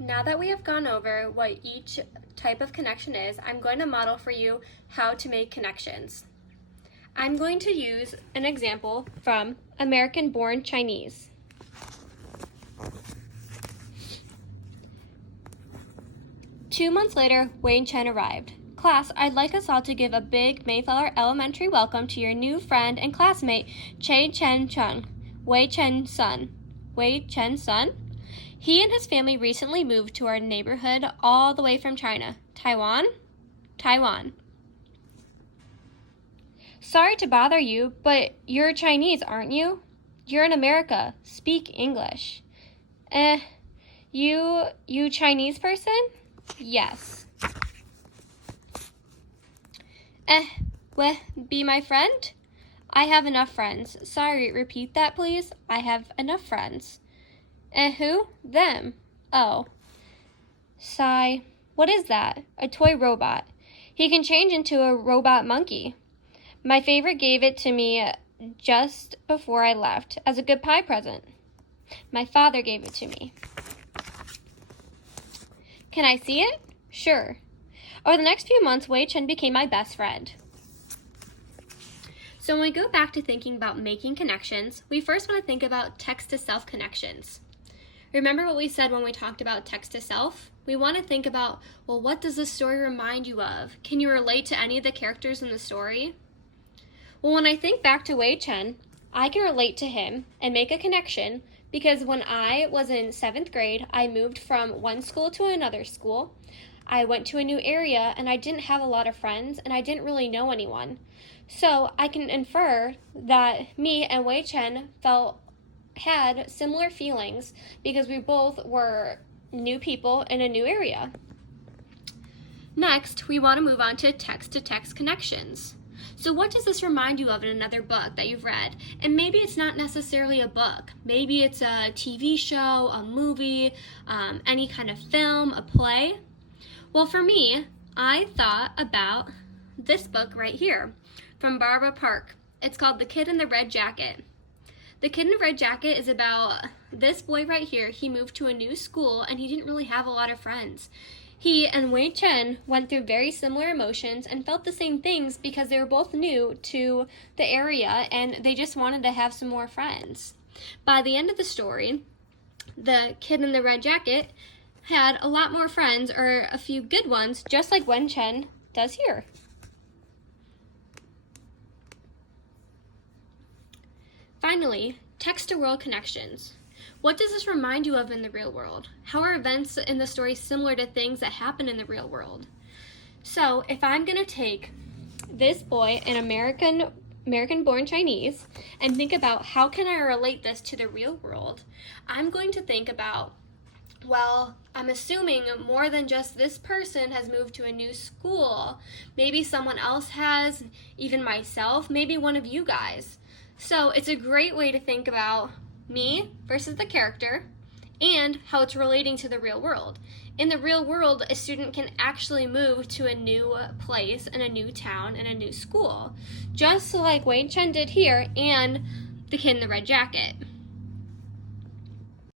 Now that we have gone over what each type of connection is, I'm going to model for you how to make connections. I'm going to use an example from American-born Chinese. Two months later, Wei and Chen arrived. Class, I'd like us all to give a big Mayflower Elementary welcome to your new friend and classmate, Wei Chen's son. He and his family recently moved to our neighborhood all the way from China. Taiwan. Sorry to bother you, but you're Chinese, aren't you? You're in America. Speak English. You Chinese person? Yes. Be my friend? I have enough friends. Sorry, repeat that please. I have enough friends. Who? Them. Oh. Sigh. What is that? A toy robot. He can change into a robot monkey. My favorite gave it to me just before I left as a goodbye present. My father gave it to me. Can I see it? Sure. Over the next few months, Wei Chen became my best friend. So when we go back to thinking about making connections, we first want to think about text-to-self connections. Remember what we said when we talked about text-to-self? We want to think about, well, what does the story remind you of? Can you relate to any of the characters in the story? Well, when I think back to Wei Chen, I can relate to him and make a connection because when I was in 7th grade, I moved from one school to another school. I went to a new area and I didn't have a lot of friends and I didn't really know anyone. So I can infer that me and Wei Chen had similar feelings because we both were new people in a new area. Next, we want to move on to text-to-text connections. So what does this remind you of in another book that you've read? And maybe it's not necessarily a book. Maybe it's a TV show, a movie, any kind of film, a play. Well, for me, I thought about this book right here from Barbara Park. It's called The Kid in the Red Jacket. The Kid in the Red Jacket is about this boy right here. He moved to a new school and he didn't really have a lot of friends. He and Wei Chen went through very similar emotions and felt the same things because they were both new to the area and they just wanted to have some more friends. By the end of the story, the Kid in the Red Jacket had a lot more friends, or a few good ones, just like Wei Chen does here. Finally, text-to-world connections. What does this remind you of in the real world? How are events in the story similar to things that happen in the real world? So if I'm going to take this boy, an American-born Chinese, and think about how can I relate this to the real world, I'm going to think about, well, I'm assuming more than just this person has moved to a new school. Maybe someone else has, even myself, maybe one of you guys. So it's a great way to think about me versus the character and how it's relating to the real world. In the real world, a student can actually move to a new place and a new town and a new school, just like Wei Chen did here and the Kid in the Red Jacket.